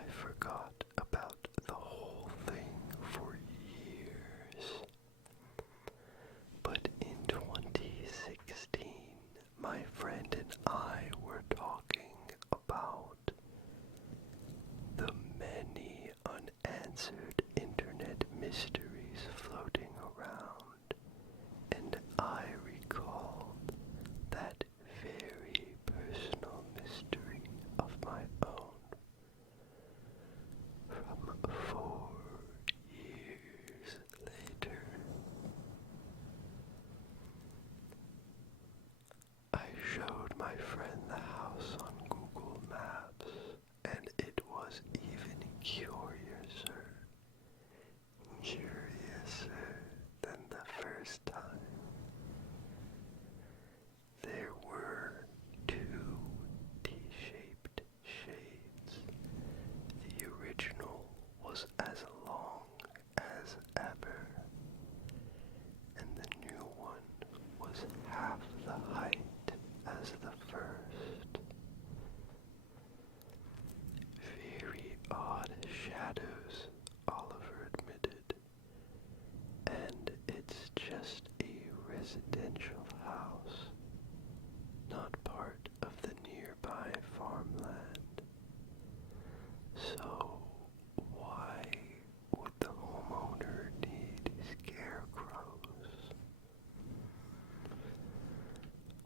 I forgot about the whole thing for years. But in 2016, my friend and I were talking about the many unanswered internet mysteries floating around, and I recalled that very personal mystery of my own from 4 years later. I showed my friend the house on Google Maps, and it was even curiouser than the first time. There were 2 T-shaped shades. The original was as long as ever, and the new one was half the height as the first. Very odd shadows, Oliver admitted, and it's just a residential house, not part of the nearby farmland. So why would the homeowner need scarecrows?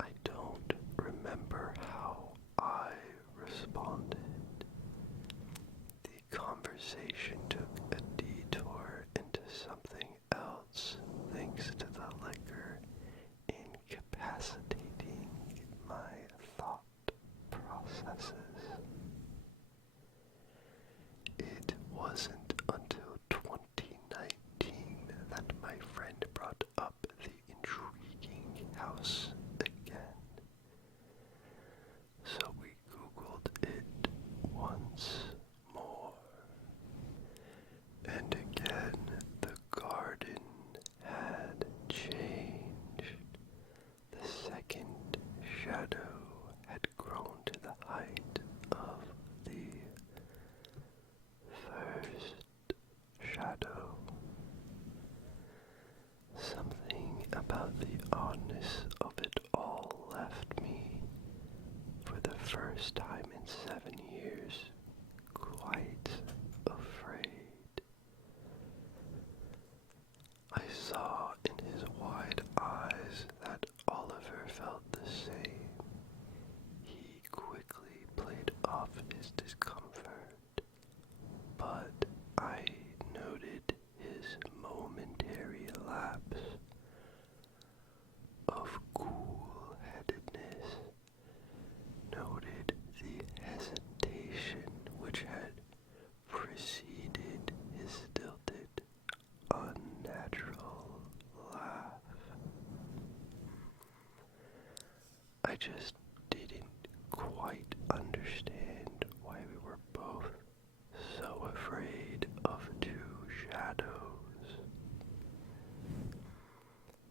I don't remember how I responded. The conversation took a detour into something else thanks to the liquor incapacitating my thought processes. It wasn't until 2019 that my friend brought up the intriguing house again. So we Googled it once more. And again, the garden had changed. The second shadow had grown to the height of the first shadow. Something about the oddness of it all left me, for the first time in 7 years, quite afraid. I saw in his wide eyes that Oliver felt the same. He quickly played off his discomfort, but I noted his momentary lapse of cool-headedness, noted the hesitation which had preceded his stilted, unnatural laugh. I just didn't quite understand why we were both so afraid of 2 shadows.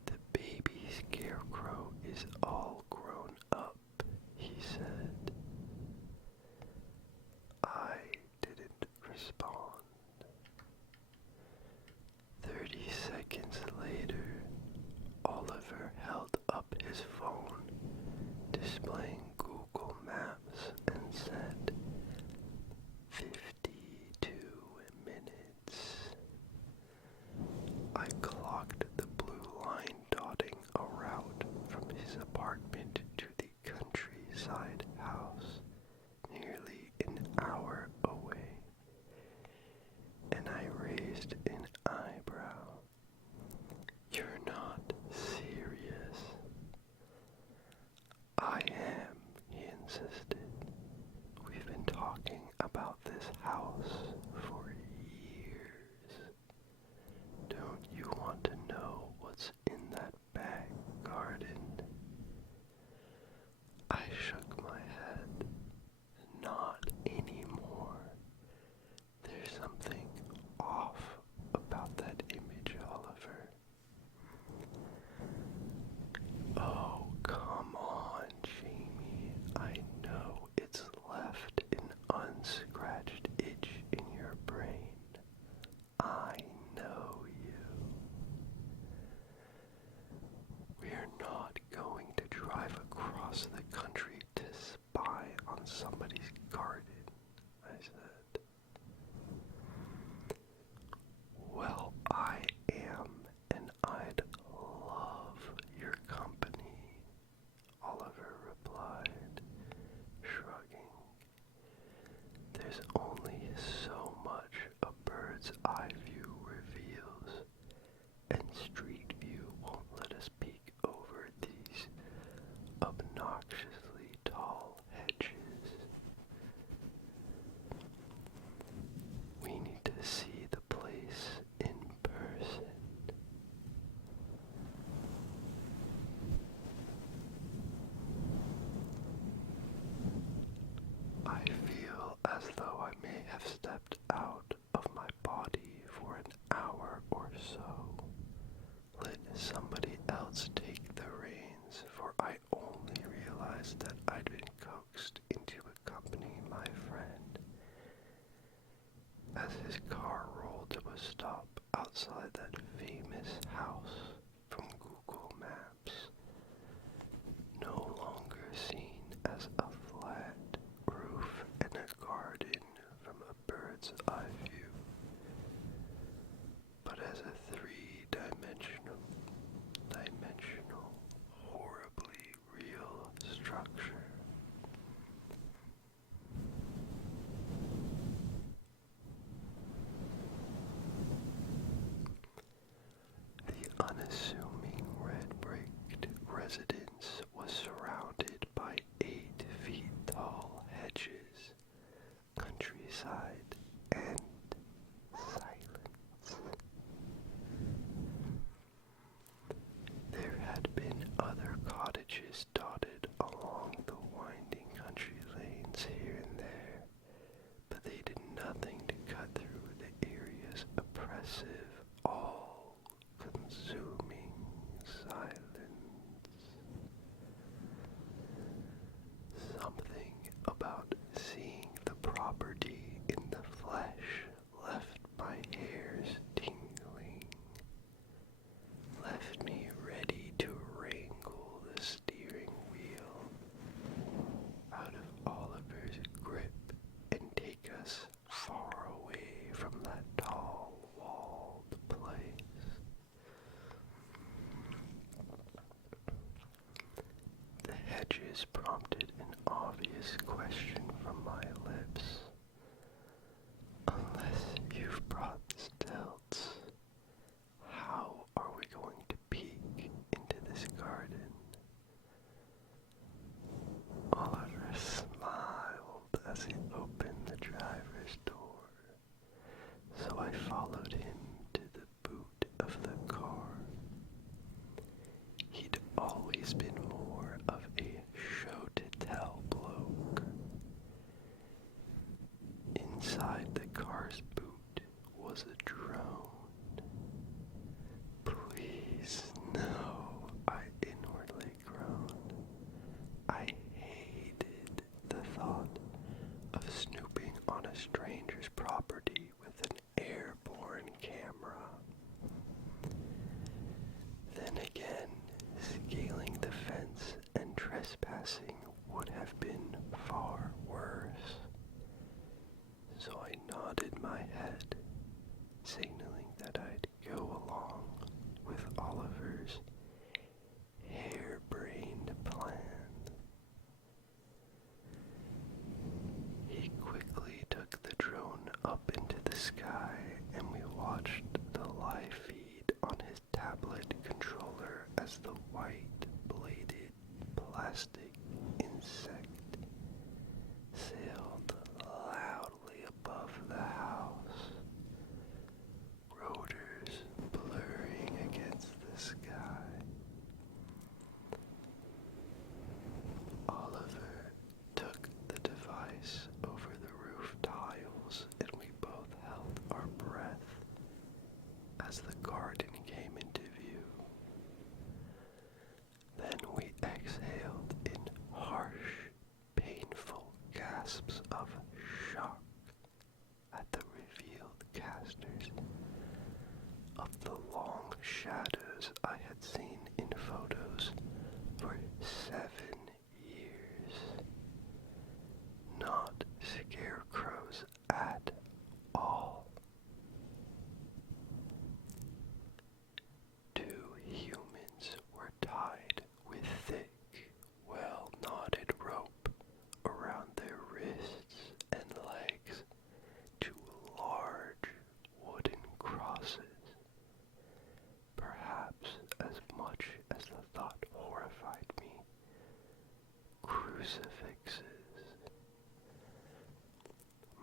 The baby scarecrow is all grown up, he said. I didn't respond. 30 seconds later, Oliver held up his phone, displaying his car rolled to a stop outside that famous house from Google Maps, no longer seen as a flat roof and a garden from a bird's eye view, but as a three-dimensional, horribly real structure. The unassuming red-bricked residence was surrounded by 8 feet tall hedges, countryside, and silence. There had been other cottages dotted along the winding country lanes here and there, but they did nothing to cut through the area's oppressive, all-consuming silence. Something about seeing the property in the flesh left my hairs tingling, left me ready to wrangle the steering wheel out of Oliver's grip and take us far away from that tall, walled place. The hedges prompted an obvious question from my lips. Unless you've brought stilts, how are we going to peek into this garden? Oliver smiled as he opened the driver's door, so I followed him to the boot of the car. He'd always been more of a show-to-tell bloke. Inside the car's boot was a drone. Please, no, I inwardly groaned. I hated the thought of snooping on a stranger's property with an airborne camera. Then again, scaling the fence and trespassing would have been far worse. So I nodded my head, signaling that I'd go along with Oliver's harebrained plan. He quickly took the drone up into the sky, and we watched the live feed on his tablet controller as the white-bladed plastic insect sailed loudly above the house, rotors blurring against the sky. Oliver took the device over the roof tiles, and we both held our breath as the garden came into view. Then we exhaled in harsh, painful gasps of shock at the revealed casters of the long shadows I had seen in photos for 7 years. Not scarecrows at all. 2 humans were tied with thick, well-knotted rope around their wrists and legs to large wooden crosses. Perhaps as much as the thought horrified me, crucifixes.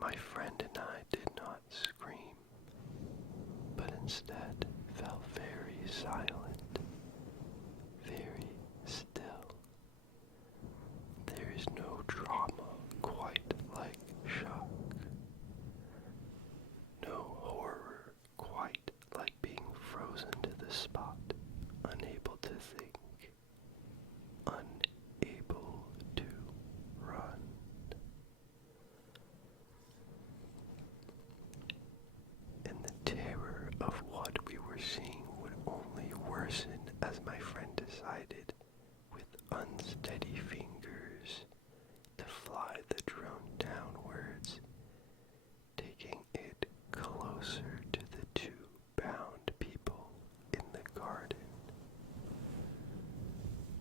My friend and I did not scream, but instead fell very silent, very still. There is no drama quite like shock, no horror quite like being frozen to the spot, unable to think, unable to run. seeing would only worsen as my friend decided, with unsteady fingers, to fly the drone downwards, taking it closer to the two bound people in the garden.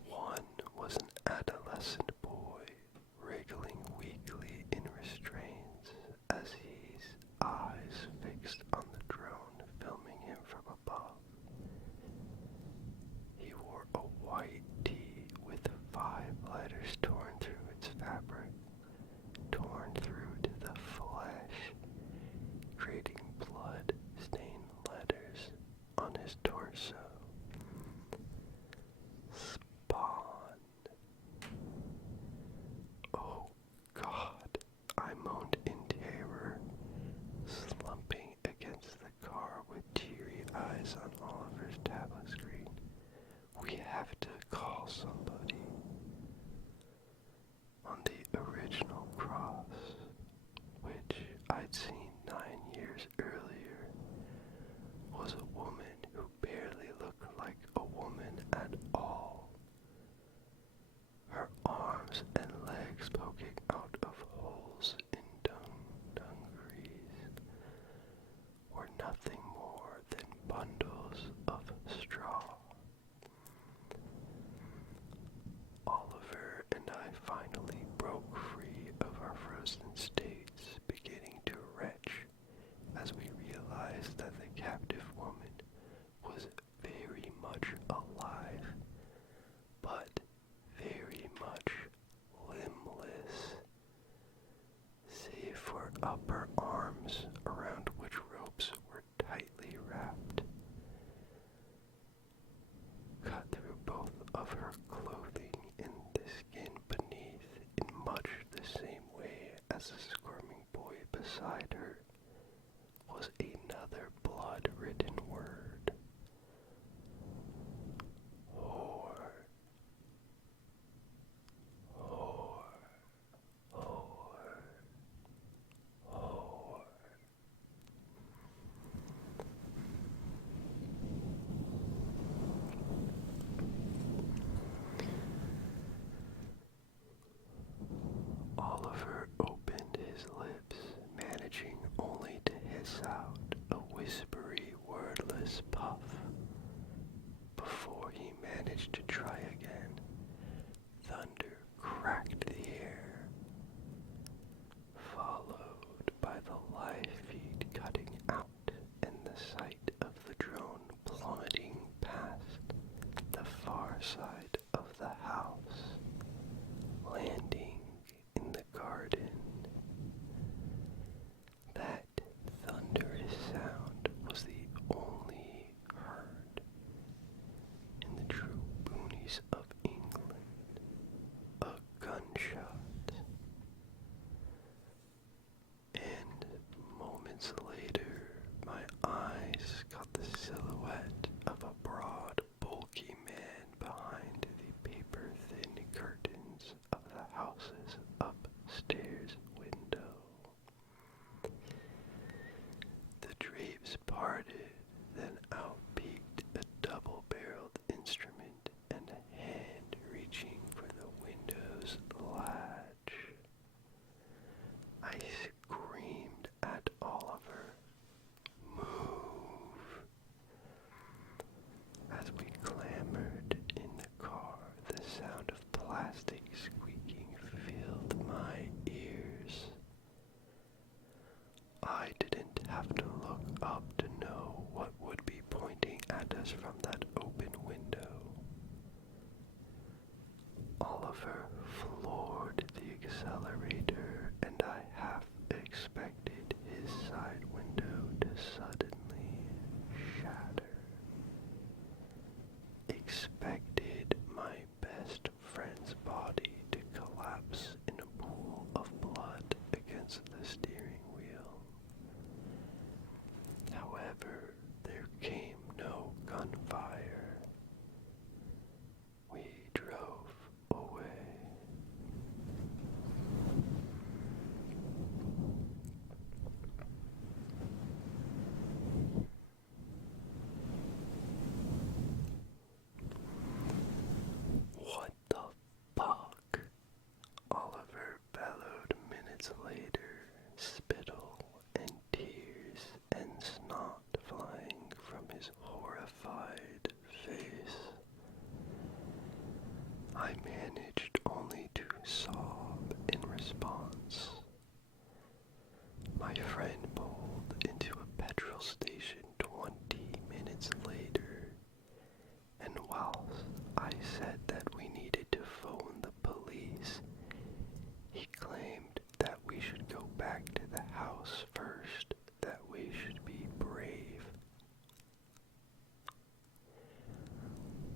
One was an adolescent boy, wriggling weakly in restraints as his eyes fixed on the drone filming him from above. He wore a white tee with 5 letters torn through its fabric, torn through to the flesh, creating blood-stained letters on his torso. Spawn. Oh God, I moaned in terror, slumping against the car with teary eyes on Oliver's tablet screen. We have to call somebody. On the original cross, which I'd seen 9 years earlier, was a woman who barely looked like a woman at all. Her arms and legs poking out of holes in dungarees were nothing more than bundles of straw. Oliver and I finally broke free of our frozen states, beginning to retch as we realized that the captive woman was very much alive, but very much limbless, save for upper arms around which ropes were tightly wrapped. Cut through both of her clothing and the skin beneath in much the same way as the squirming boy beside her was another blood-written word. Whore. Whore. Whore. Whore. Oliver opened his lips, managing only to hiss out a whispery, wordless puff. Before he managed to try again, thunder cracked the air, followed by the live feed cutting out and the sight of the drone plummeting past the far side of the house, landing in the garden. That thunderous sound was the only heard in the true boonies of England. A gunshot. And moments later, my eyes caught the silhouette of a broad, bulky man behind the paper-thin curtains of the house's upstairs window. The drapes parted, then out peeked a double-barreled instrument and a hand reaching for the window's latch. I screamed at Oliver, "Move!" As we clambered in the car, the sound of plastic squeaking filled my ears. I didn't have to look up to know what would be pointing at us from that open window. Oliver floored the accelerator, and I half expected his side window to suddenly shatter. Expected my best friend's body to collapse in a pool of blood against the steering wheel. However, there came no gunfire. petrol station 20 minutes later, and whilst I said that we needed to phone the police, he claimed that we should go back to the house first, that we should be brave.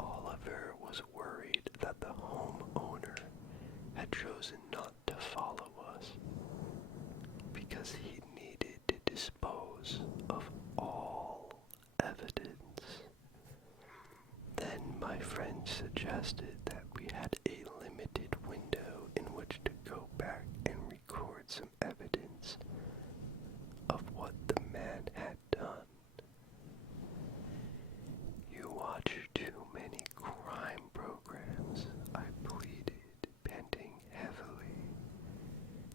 Oliver was worried that the homeowner had chosen not to follow us because he needed to dispose of all evidence. Then my friend suggested that we had a limited window in which to go back and record some evidence of what the man had done. You watch too many crime programs, I pleaded, panting heavily.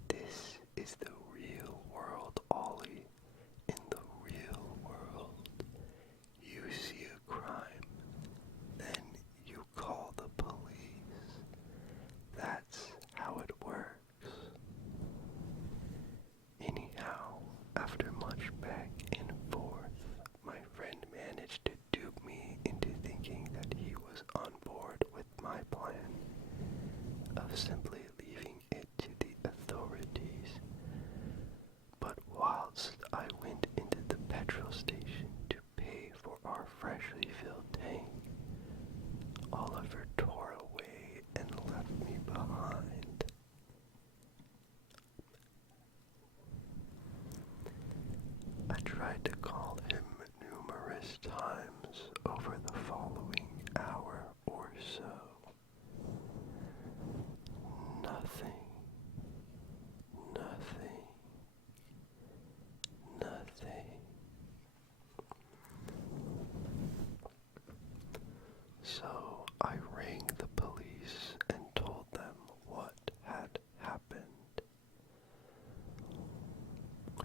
This is the real world, Ollie. In the real world, you see a crime, then you call the police. That's how it works. Anyhow, after much back and forth, my friend managed to dupe me into thinking that he was on board with my plan of simply leaving it to the authorities. But whilst I went into the petrol station to pay for our freshly filled tank, Oliver tore away and left me behind. I tried to call him numerous times over the following hour or so. Nothing. Nothing. Nothing. So I rang the police and told them what had happened.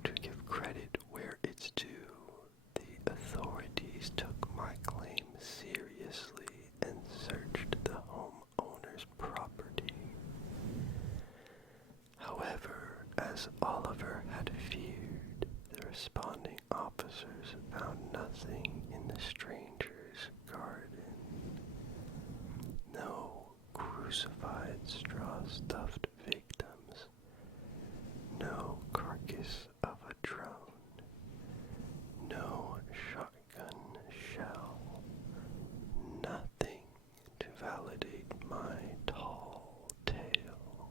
To give credit where it's due, the authorities took my claim seriously and searched the homeowner's property. However, as Oliver had feared, the responding officers found nothing in the stranger's garden. No crucified straw-stuffed victims. No carcass of a drone. No shotgun shell. Nothing to validate my tall tale.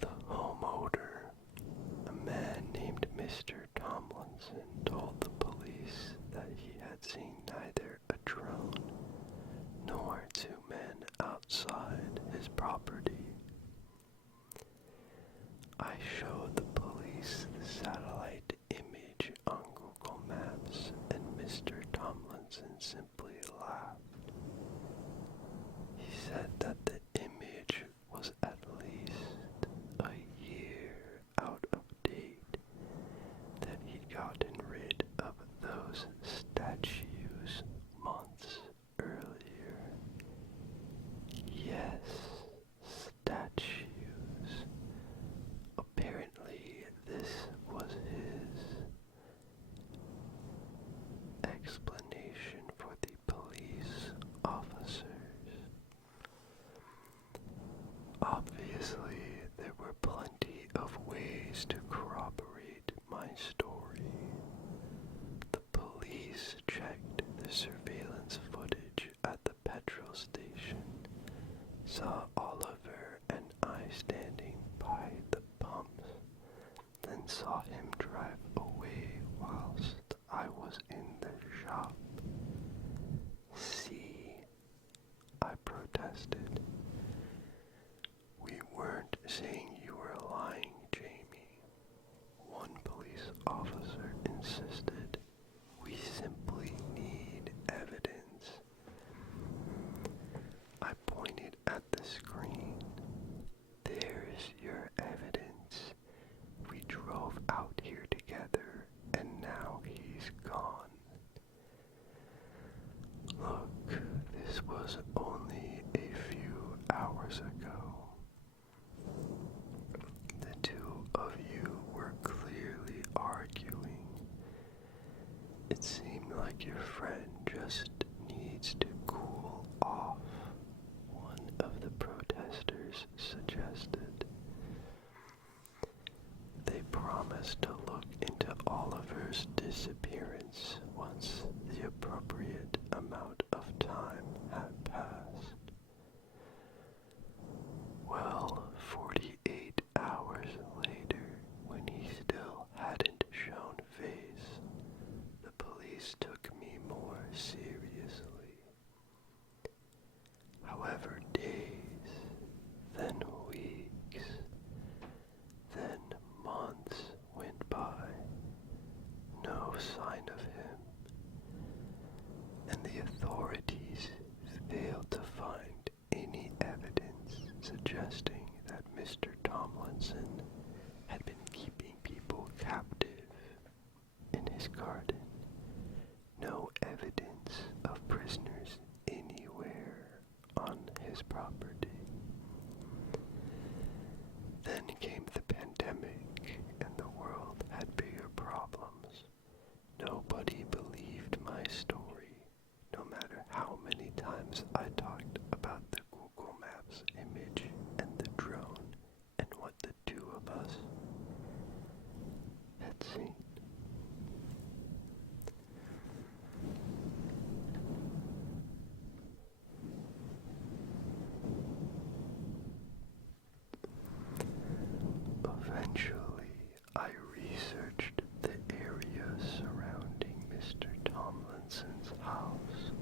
The homeowner, a man named Mr. Tomlinson, told the police that he had seen neither a drone nor two men outside his property. I showed the police the satellite image on Google Maps, and Mr. Tomlinson simply laughed. He said that the image was at least a year out of date, that he'd gotten rid of those statues months earlier. Yes, statues. Apparently, this was his explanation for the police officers. Obviously, there were plenty of ways to corroborate my story. The police checked the surveillance footage at the petrol station, saw Oliver and I standing by the pumps, then saw him drive away whilst I was in the shop. See, I protested. We weren't saying you were lying, Jamie. One police officer insisted. We simply need evidence. I pointed at the screen. There's your evidence. We drove out here together, and now he's gone. Look, this was only a few hours ago. It seemed like your friend just needs to cool off, one of the protesters suggested. They promised to look into Oliver's disappearance once the appropriate amount of time had passed. Well, 48 hours later, when he still hadn't shown face, the police took me more seriously. However, days, then weeks, then months went by, no sign of him, and the authorities failed to find any evidence suggesting that Mr. Tomlinson had been keeping people captive in his garden. No evidence of prisoners anywhere on his property. Then came the pandemic, and the world had bigger problems. Nobody believed my story, no matter how many times I talked about the Google Maps image and the drone and what the two of us had seen. Eventually, I researched the area surrounding Mr. Tomlinson's house.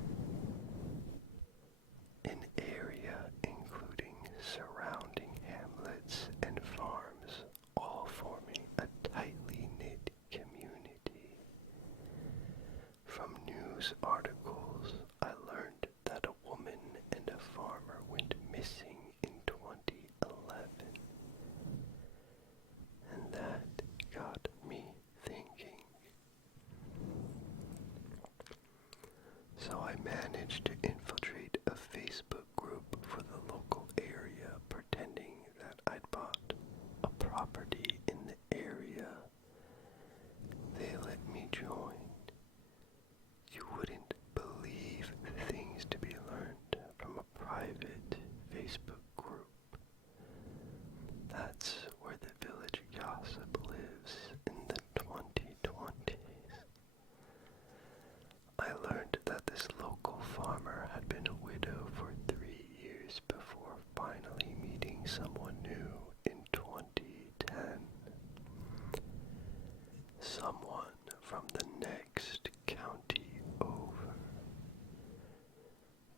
An area including surrounding hamlets and farms, all forming a tightly knit community. From news articles, I learned that a woman and a farmer went missing in 2011. And that got me thinking. So I managed to infiltrate a Facebook group for the local area, pretending that I'd bought a property in the area. They let me join. You wouldn't believe the things to be learned from a private Facebook group. That's where the village gossip lives in the 2020s. I learned that this local farmer had been a widow for 3 years before finally meeting someone new in 2010. Someone from the next county over.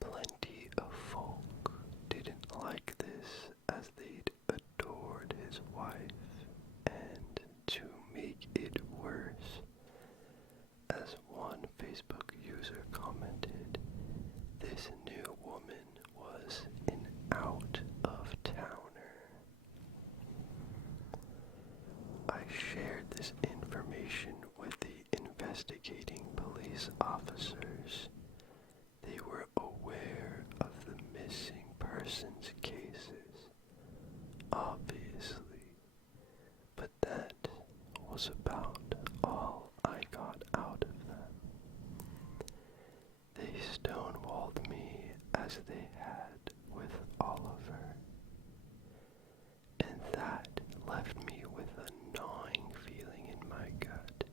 Plenty of folk didn't like this, as they'd adored his wife, and to make it worse, as one Facebook user commented, this new woman was an out-of-towner. I shared this information with the investigating police officers. They were aware of the missing persons cases, obviously, but that was about all I got out of them. They stonewalled me as they had with Oliver, and that left me with a gnawing feeling in my gut.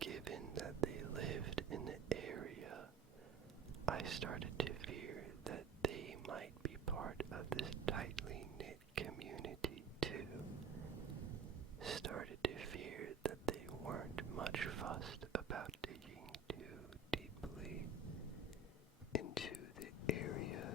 Given that they lived in the area, I started to fear that they might be part of this tightly knit community too. Started to fear that they weren't much fussed about digging too deeply into the area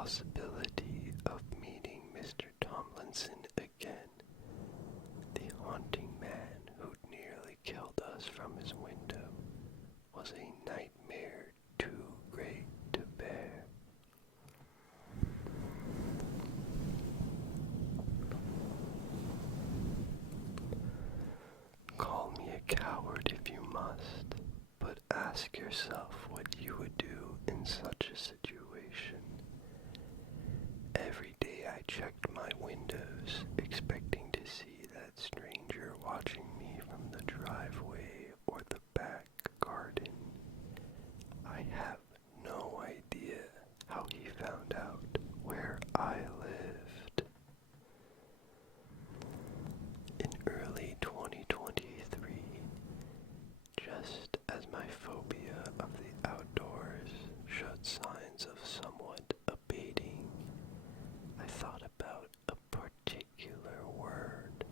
possibility of meeting Mr. Tomlinson again, the haunting man who'd nearly killed us from his window, was a nightmare too great to bear. Call me a coward if you must, but ask yourself what you would do in such a situation. Every day I checked my windows, expecting to see that stranger watching me from the driveway or the back garden. I have no idea how he found out where I lived. In early 2023, just as my phobia of the outdoors showed signs of somewhat abating, I thought about a particular word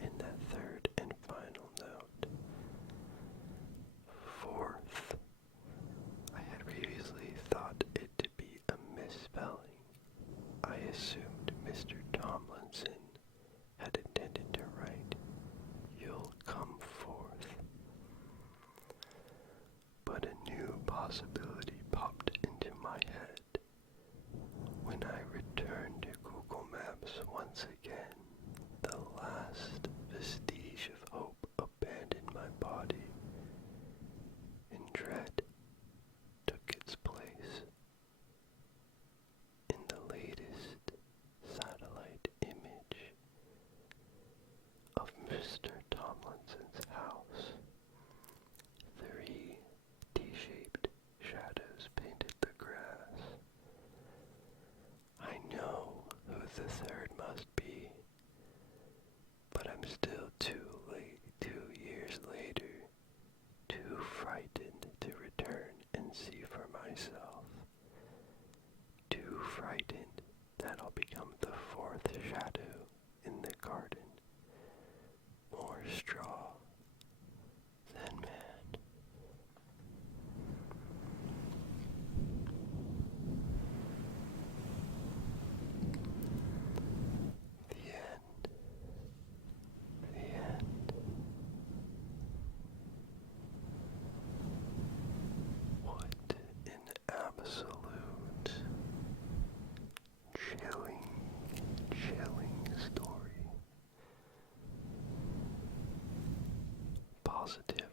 in that third and final note. Fourth. I had previously thought it to be a misspelling. I assumed Mr. Tomlinson had intended to write, "You'll come forth." But a new possibility popped into my head. When I returned to Google Maps once again, the last vestige of hope abandoned my body, and dread took its place. In the latest satellite image of Mr. Tomlinson's house, 3 T-shaped shadows painted the grass. I know who the third must be, but I'm still too late, 2 years later, too frightened to return and see for myself. Too frightened that I'll become the 4th shadow in the garden. More straw than man. The end. The end. What an absolute chilling story. Positively